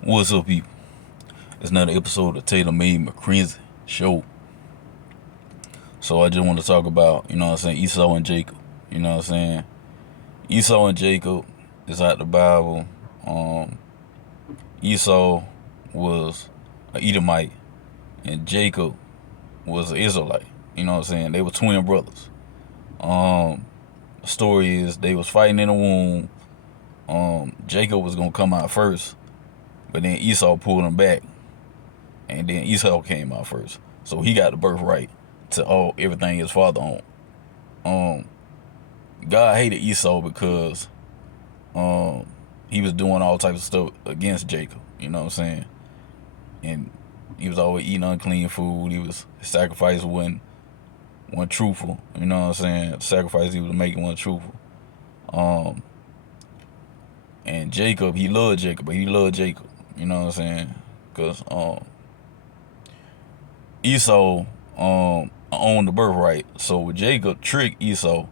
What's up, people? It's another episode of Taylor Made Macrenzie Show. So I just want to talk about, Esau and Jacob. You know what I'm saying? Esau and Jacob is out the Bible. Um, Esau was an Edomite, and Jacob was an Israelite. You know what I'm saying? They were twin brothers. The story is they was fighting in the womb. Jacob was gonna come out first, but then Esau pulled him back, and then Esau came out first. So he got the birthright to everything his father owned. Um, God hated Esau because um he was doing all types of stuff against Jacob. You know what I'm saying? And he was always eating unclean food. His sacrifice wasn't truthful. You know what I'm saying? The sacrifice he was making wasn't truthful. Um, and Jacob, he loved Jacob, but he loved Jacob. You know what I'm saying? Cause Esau owned the birthright. So Jacob tricked Esau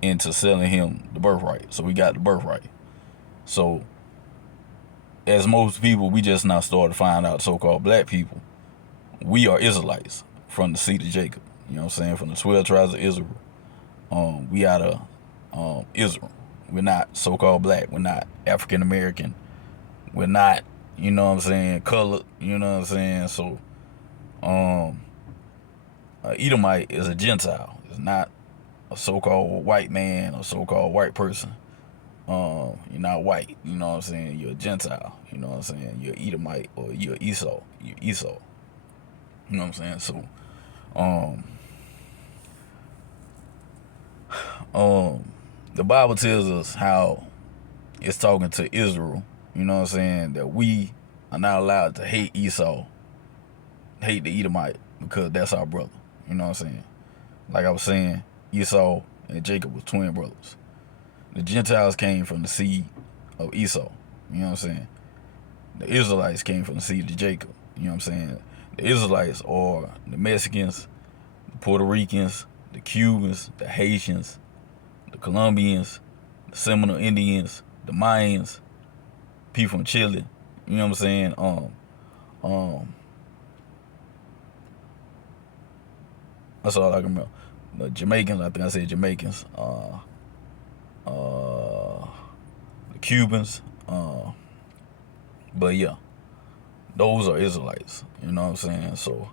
into selling him the birthright. So he got the birthright. So as most people, we just now started to find out, so-called black people, we are Israelites from the seed of Jacob. You know what I'm saying? From the 12 tribes of Israel. We out of Israel. We're not so-called black. We're not African American. We're not, colored. You know what I'm saying? So Edomite is a Gentile. It's not a so-called white man or so-called white person. You're not white. You know what I'm saying? You're a Gentile. You know what I'm saying? You're Edomite or you're Esau. You're Esau. You know what I'm saying? So, um, the Bible tells us how it's talking to Israel. You know what I'm saying? That we are not allowed to hate Esau, hate the Edomite, because that's our brother. You know what I'm saying? Like I was saying, Esau and Jacob were twin brothers. The Gentiles came from the seed of Esau. You know what I'm saying? The Israelites came from the seed of Jacob. You know what I'm saying? The Israelites are the Mexicans, the Puerto Ricans, the Cubans, the Haitians, the Colombians, the Seminole Indians, the Mayans, people from Chile. You know what I'm saying? Um, that's all I can remember. The Jamaicans, I think I said Jamaicans. The Cubans. But yeah, those are Israelites. You know what I'm saying? So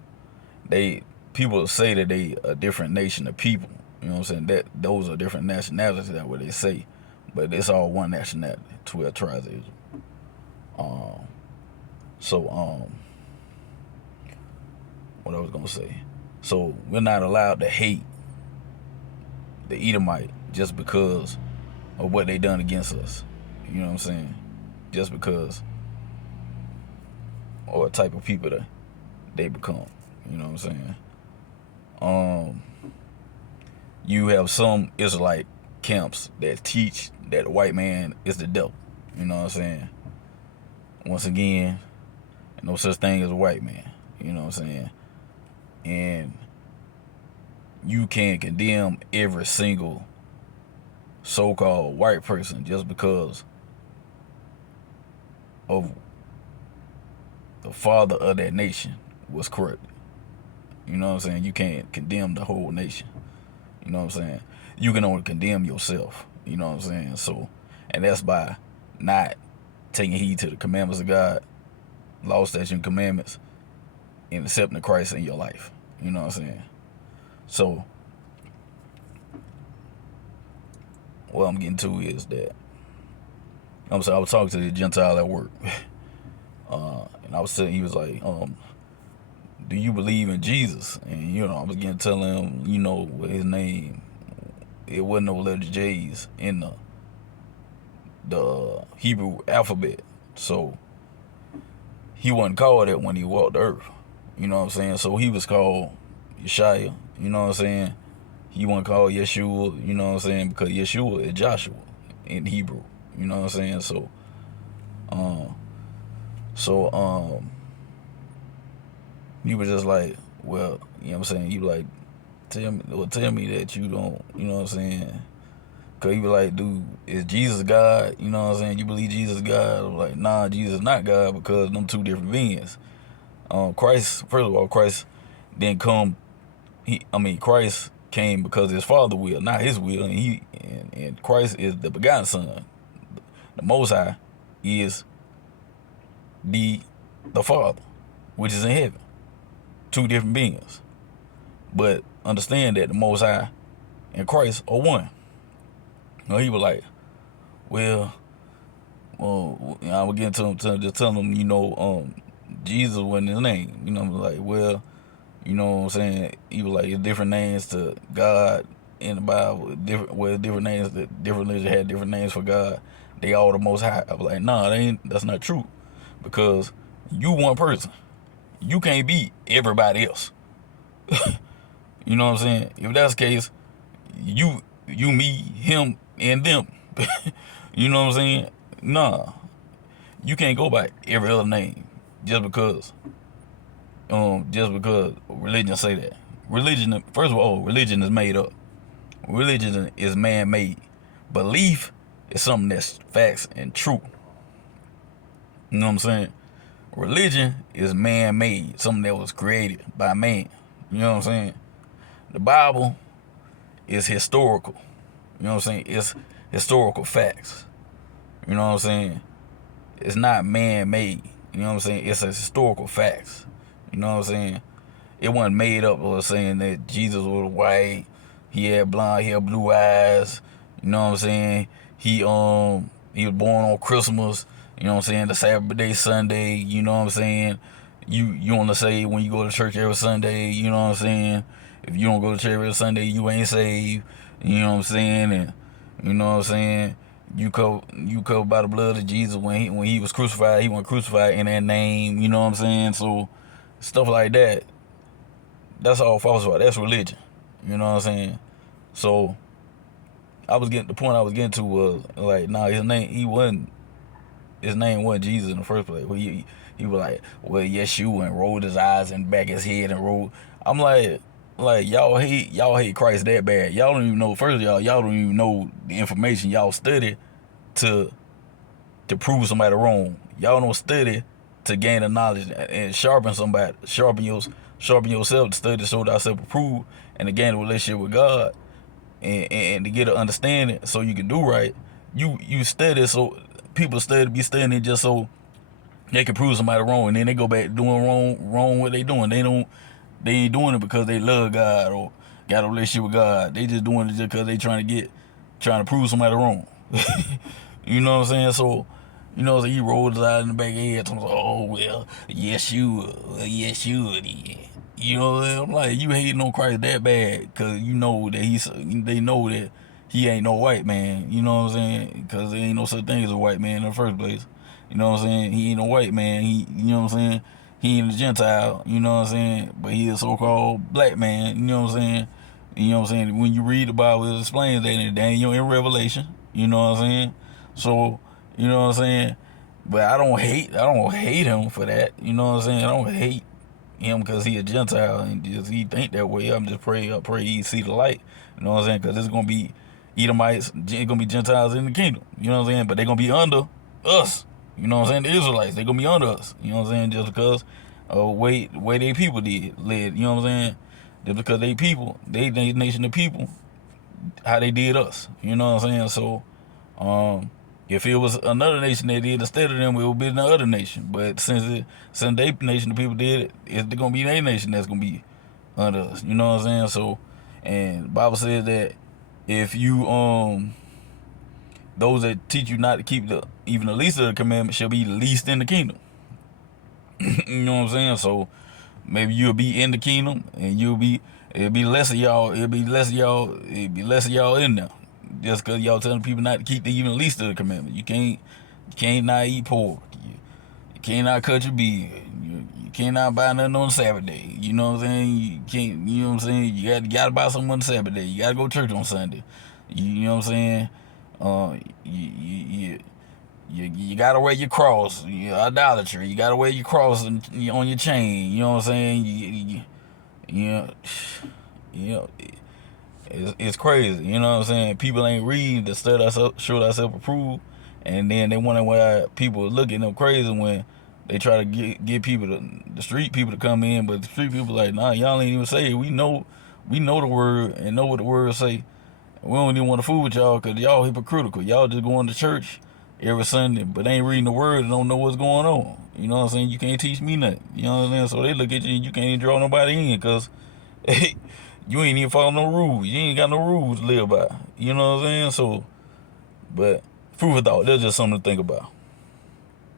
they people say that they a different nation of people. You know what I'm saying? That those are different nationalities. That's what they say, but it's all one nationality. 12 tribes of Israel. Um, so what I was gonna say. So we're not allowed to hate the Edomite just because of what they done against us. You know what I'm saying? Just because, or a type of people that they become. You know what I'm saying? Um, you have some Israelite camps that teach that the white man is the devil. You know what I'm saying? Once again, no such thing as a white man. You know what I'm saying? And you can't condemn every single so-called white person just because of the father of that nation was corrupt. You know what I'm saying? You can't condemn the whole nation. You know what I'm saying? You can only condemn yourself. You know what I'm saying? So, and that's by not taking heed to the commandments of God, law, statutes, and commandments, and accepting Christ in your life. You know what I'm saying? So, what I'm getting to is that I was talking to the Gentile at work, and I was saying, he was like, "Do you believe in Jesus?" And I was getting telling him, what his name. It wasn't no letter J's in the Hebrew alphabet, so he wasn't called that when he walked the earth. You know what I'm saying? So he was called Yeshua. You know what I'm saying? He wasn't called Yeshua. You know what I'm saying? Because Yeshua is Joshua in Hebrew. You know what I'm saying? Um, so he was just like, well, you know what I'm saying? You like tell me that you don't, you know what I'm saying? Cause he was like, dude, is Jesus God? You know what I'm saying? You believe Jesus is God? I'm like, nah, Jesus is not God because them two different beings. Christ, first of all, Christ didn't come. Christ came because his Father will, not his will, and Christ is the begotten Son. The Most High is the Father, which is in heaven. Two different beings, but understand that the Most High and Christ are one. He was like, well, I would get to him just telling him, Jesus wasn't his name. Like, well, you know what I'm saying? He was like, it's different names to God in the Bible. Different names that different religions had different names for God. They all the Most High. I was like, nah, that's not true, because you one person. You can't be everybody else. You know what I'm saying? If that's the case, you, me, him, and them. You know what I'm saying? Nah, you can't go by every other name just because religion say that. Religion, first of all, religion is made up. Religion is man-made. Belief is something that's facts and true. You know what I'm saying? Religion is man-made, something that was created by man. You know what I'm saying? The Bible is historical. You know what I'm saying? It's historical facts. You know what I'm saying? It's not man-made. You know what I'm saying? It's a historical facts. You know what I'm saying? It wasn't made up or saying that Jesus was white, he had blonde hair, blue eyes. You know what I'm saying? He was born on Christmas. You know what I'm saying? The Sabbath day Sunday. You know what I'm saying? You want to say when you go to church every Sunday. You know what I'm saying? If you don't go to church every Sunday, you ain't saved. You know what I'm saying? And you know what I'm saying? You covered by the blood of Jesus. When he was crucified, he wasn't crucified in that name. You know what I'm saying? So stuff like that, that's all falsified. That's religion. You know what I'm saying? So the point I was getting to was like, nah, his name wasn't Jesus in the first place. He was like, well, Yeshua, and rolled his eyes and back his head and rolled. I'm like y'all hate Christ that bad. Y'all don't even know. First of y'all don't even know the information y'all study to prove somebody wrong. Y'all don't study to gain the knowledge and sharpen somebody. Sharpen yourself to study so thyself approve, and to gain a relationship with God, and to get an understanding so you can do right. You study, so people be studying just so they can prove somebody wrong, and then they go back doing wrong what they doing. They ain't doing it because they love God or got a relationship with God. They just doing it just because they trying to prove somebody wrong. You know what I'm saying? So, so he rolled his eyes in the back of his head. So I was like, oh, well, Yeshua, then. You know, I'm like, you hating on Christ that bad because you know that they know that he ain't no white man. You know what I'm saying? Because there ain't no such thing as a white man in the first place. You know what I'm saying? He ain't no white man. You know what I'm saying? He ain't a Gentile. You know what I'm saying? But he a so-called black man. You know what I'm saying? You know what I'm saying? When you read the Bible, it explains that in Daniel and Revelation. You know what I'm saying? So, you know what I'm saying? But I don't hate him for that. You know what I'm saying? I don't hate him because he a Gentile and just he think that way. I pray he see the light. You know what I'm saying? Because it's going to be Edomites, it's going to be Gentiles in the kingdom. You know what I'm saying? But they're going to be under us. You know what I'm saying? The Israelites, they're going to be under us. You know what I'm saying? Just because way they people led. You know what I'm saying? Just because they people, they nation of people, how they did us. You know what I'm saying? So, if it was another nation that did instead of them, it would be another nation. But since they nation of people did it, it's gonna be their nation that's gonna be under us. You know what I'm saying? So, and the Bible says that if you those that teach you not to keep even the least of the commandments shall be the least in the kingdom. You know what I'm saying? So maybe you'll be in the kingdom and it'll be less of y'all in there. Just because y'all telling people not to keep the even least of the commandments. You can't not eat pork. You cannot cut your beard. You cannot buy nothing on Sabbath day. You know what I'm saying? You can't. You know what I'm saying? You got to buy something on Sabbath day. You got to go to church on Sunday. You know what I'm saying? You got to wear your cross. Idolatry. You got to wear your cross on your chain. You know what I'm saying? You know. It's crazy, you know what I'm saying? People ain't read the study show thyself approved, and then they wonder why people look at them crazy when they try to get people the street people to come in, but the street people like, nah, y'all ain't even say it. We know the word and know what the word say. We don't even want to fool with y'all because y'all hypocritical. Y'all just going to church every Sunday, but ain't reading the word and don't know what's going on. You know what I'm saying? You can't teach me nothing. You know what I'm saying? So they look at you and you can't even draw nobody in because you ain't even follow no rules. You ain't got no rules to live by. You know what I'm saying? So, but food for thought. That's just something to think about.